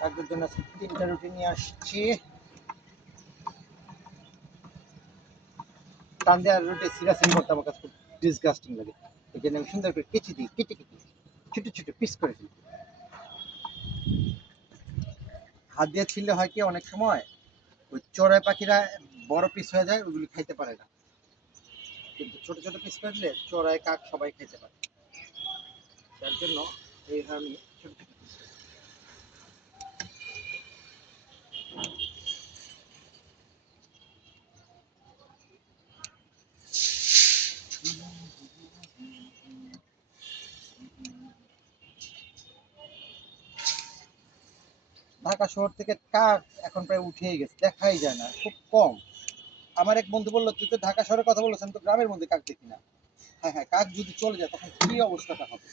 কাকদের জন্য 3টা রুটি নিয়ে আসছি। টান দেওয়ার রুটি সিরাসিং করতে আমার কাছে খুব ডিসগাস্টিং লাগে। এই জন্য আমি সুন্দর করে কেচি দিই, কেটে ছোটো ছোটো পিস করে ফেলি। হাত দিয়ে ছিললে হয় কি অনেক সময় ওই চড়াই পাখিরা বড় পিস হয়ে যায়, ওইগুলি খাইতে পারে না। কিন্তু ছোট ছোট পিস করে দিলে চড়াই কাক সবাই খেতে পারে। তার জন্য এইভাবে আমি ছোট ছোট পিস করি। ঢাকা শহর থেকে কাক এখন প্রায় উঠেই গেছে, দেখাই যায় না, খুব কম। আমার এক বন্ধু বললো, তুই তো ঢাকা শহরের কথা বলছেন, তো গ্রামের মধ্যে কাক দেখি না। হ্যাঁ হ্যাঁ, কাক যদি চলে যায় তখন কি অবস্থাটা হবে।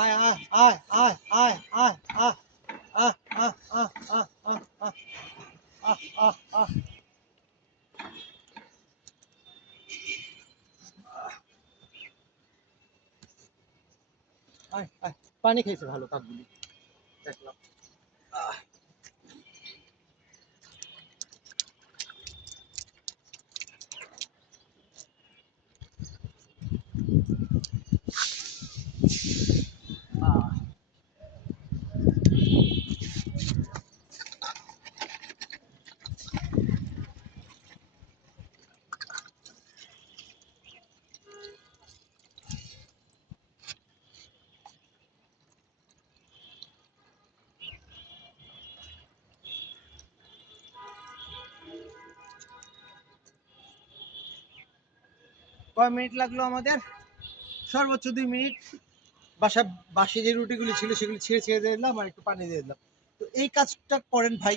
আয় আয় আয় আয় আয় আয় আয় আহ আহ আহ আহ আহ আহ আহ আহ আহ আয় আয়। পানি খেয়েছে ভালো কাকগুলি, দেখলাম। কয় মিনিট লাগলো আমাদের? সর্বোচ্চ 2 মিনিট। বাসা বাসি যে রুটিগুলি ছিল সেগুলি ছিঁড়ে ছিঁড়ে দিয়ে দিলাম আর একটু পানি দিয়ে দিলাম। তো এই কাজটা করেন ভাই,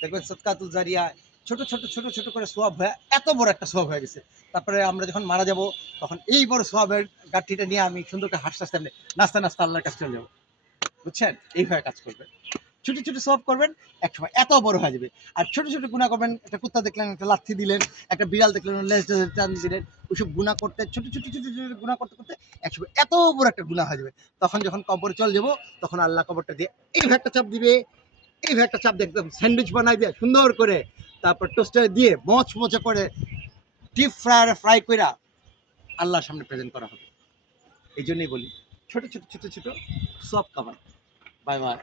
দেখবেন সদকাতুল জারিয়া। ছোট ছোট ছোট ছোট করে সোয়াব হয়ে এত বড় একটা সোয়াব হয়ে গেছে। তারপরে আমরা যখন মারা যাব তখন এই বড় সোয়াবের গাঠিটা নিয়ে আমি সুন্দর করে হাসতে হাসতে নাস্তা নাস্তা আল্লাহর কাছে চলে যাবো। বুঝছেন? এইভাবে কাজ করবেন। ছোট ছোট সব করবেন, একসময় এত বড় হয়ে যাবে। আর ছোট ছোট গুণা করবেন, একটা কুত্তা দেখলেন একটা লাথি দিলেন, একটা বিড়াল দেখলেন লেজ টান দিলেন। ওইসব গুণা করতে ছোট ছোট ছোট ছোট গুণা করতে করতে একসময় এত বড় একটা গুণা হয়ে যাবে। তখন যখন কবরে চলে যাবো তখন আল্লাহ কবরটা দিয়ে এইভাবে একটা চাপ দিবে, এইভাবে একটা চাপ দিয়ে একদম স্যান্ডউইচ বানাই দিয়ে সুন্দর করে, তারপর টোস্টারে দিয়ে মচমচে করে ডিপ ফ্রাই করে আল্লাহর সামনে প্রেজেন্ট করা হবে। এই জন্যই বলি ছোট ছোট ছোট ছোট সব কামান। Bye bye.